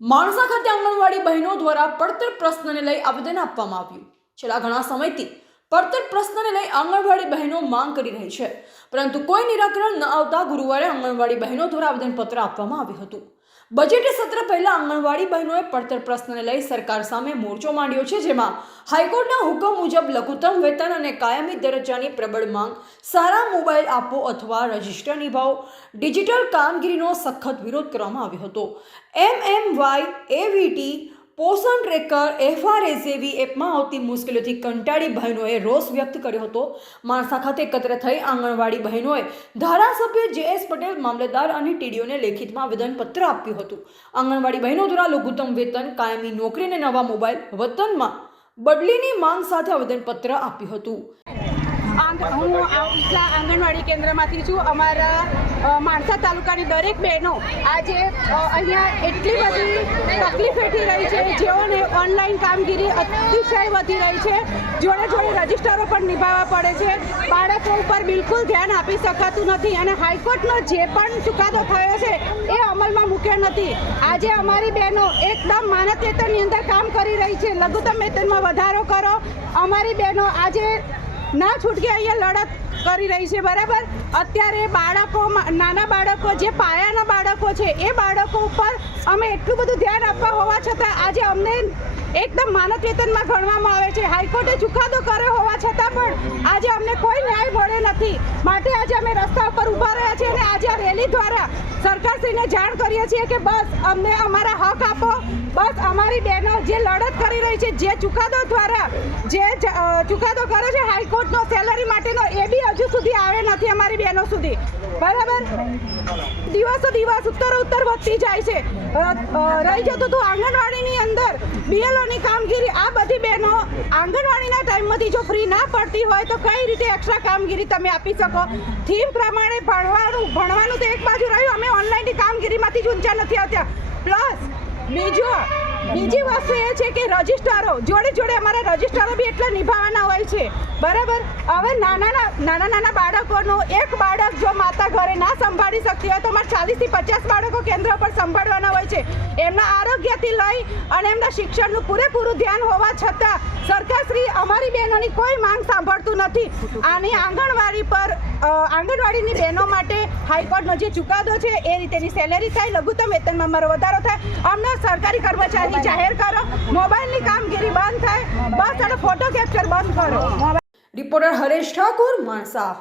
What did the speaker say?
માણસા ખાતે આંગણવાડી બહેનો દ્વારા પડતર પ્રશ્નને લઈ આવેદન આપવામાં આવ્યું। છેલ્લા ઘણા સમયથી પડતર પ્રશ્નને લઈ આંગણવાડી બહેનો માંગ કરી રહી છે, પરંતુ કોઈ નિરાકરણ ન આવતા ગુરુવારે આંગણવાડી બહેનો દ્વારા આવેદનપત્ર આપવામાં આવ્યું હતું। બજેટ સત્ર પહેલા આંગણવાડી બહેનોએ પડતર પ્રશ્નને લઈ સરકાર સામે મોરચો માંડ્યો છે, જેમાં હાઈકોર્ટના હુકમ મુજબ લઘુત્તમ વેતન અને કાયમી દરજ્જાની પ્રબળ માંગ, સારા મોબાઈલ આપો અથવા રજિસ્ટર નિભાવો, ડિજિટલ કામગીરીનો સખત વિરોધ કરવામાં આવ્યો હતો। MMY, AVT, પોષણ ટ્રેકર, FRS જેવી એપમાં આવતી મુશ્કેલીઓથી કંટાળી બહેનોએ રોષ વ્યક્ત કર્યો હતો। માણસા ખાતે એકત્ર થઈ આંગણવાડી બહેનોએ ધારાસભ્ય JS પટેલ, મામલતદાર અને TDOને લેખિતમાં આવેદનપત્ર આપ્યું હતું। આંગણવાડી બહેનો દ્વારા લઘુત્તમ વેતન, કાયમી નોકરી અને નવા મોબાઈલ વતનમાં બદલીની માંગ સાથે આવેદનપત્ર આપ્યું હતું। હું આંગણવાડી કેન્દ્રમાંથી છું। અમારા માણસા તાલુકાની દરેક બહેનો આજે અહીંયા એટલી બધી તકલીફ વેઠી રહી છે, જેઓને ઓનલાઈન કામગીરી અતિશય વધી રહી છે, જોડે જોડે રજિસ્ટરો પણ નિભાવવા પડે છે। બાળકો ઉપર બિલકુલ ધ્યાન આપી શકાતું નથી અને હાઈકોર્ટનો જે પણ ચુકાદો થયો છે એ અમલમાં મૂક્યો નથી। આજે અમારી બહેનો એકદમ માનદ વેતનની અંદર કામ કરી રહી છે। લઘુત્તમ વેતનમાં વધારો કરો। અમારી બહેનો આજે ના છૂટકે અહીંયા લડત કરી રહી છે, બરાબર। અત્યારે બાળકો, નાના બાળકો, જે પાયાના બાળકો છે એ બાળકો ઉપર અમે એટલું બધું ધ્યાન આપવા હોવા છતાં આજે અમને એકદમ માનદ વેતનમાં ગણવામાં આવે છે। હાઈકોર્ટે ચુકાદો કર્યો હોવા છતાં પણ આજે અમને કોઈ ન્યાય મળે નથી। માટે આજે અમે રસ્તા ઉપર ઊભા રહ્યા છીએ અને આજે આ રેલી દ્વારા સરકારશ્રીને જાણ કરીએ છીએ કે બસ અમને અમારા હક આપો। બસ અમારી બહેનો જે લડત કરી રહી છે, જે ચુકાદો દ્વારા જે ચુકાદો કર્યો છે હાઈકોર્ટનો સેલરી માટેનો, એ બી હજુ સુધી આવે નથી અમારી બહેનો સુધી, બરાબર। દિવસો દિવસ ઉત્તર વધતી જાય છે। રહી જતું હતું આંગણવાડીની અંદર BLOની કામગીરી। આ બધી બહેનો આંગણવાડીના ટાઈમમાંથી જો ફ્રી ના પડતી હોય તો કઈ રીતે એક્સ્ટ્રા કામગીરી તમે આપી શકો? થીમ પ્રમાણે ભણવાનું તો એક બાજુ રહ્યું, અમે ઓનલાઈનની કામગીરીમાંથી જ ઊંચા નથી આવતા। પ્લસ બીજી વસ્તુ એ છે કે રજિસ્ટરો જોડે જોડે અમારા રજિસ્ટરો બી એટલા નિભાવવાના હોય છે, બરાબર। હવે નાના બાળકોનો એક બાળક જો માતા ઘરે ના સંભાળી શકતી હોય તો અમારે 40 થી 50 બાળકો કેન્દ્ર પર સંભાળવાના હોય છે। એમના આરોગ્યથી લઈ અને એમના શિક્ષણનું પૂરેપૂરું ધ્યાન હોવા છતાં સરકારશ્રી અમારી બહેનોની કોઈ માંગ સાંભળતું નથી। આની આંગણવાડીની બહેનો માટે હાઈકોર્ટનો જે ચુકાદો છે એ રીતેની સેલેરી થાય, લઘુત્તમ વેતનમાં અમારો વધારો થાય, અમને સરકારી કર્મચારી જાહેર કરો, મોબાઈલની કામગીરી બંધ થાય, બસ અને ફોટો કેપ્ચર બંધ કરો। રિપોર્ટર હરેશ ઠાકોર, માણસા।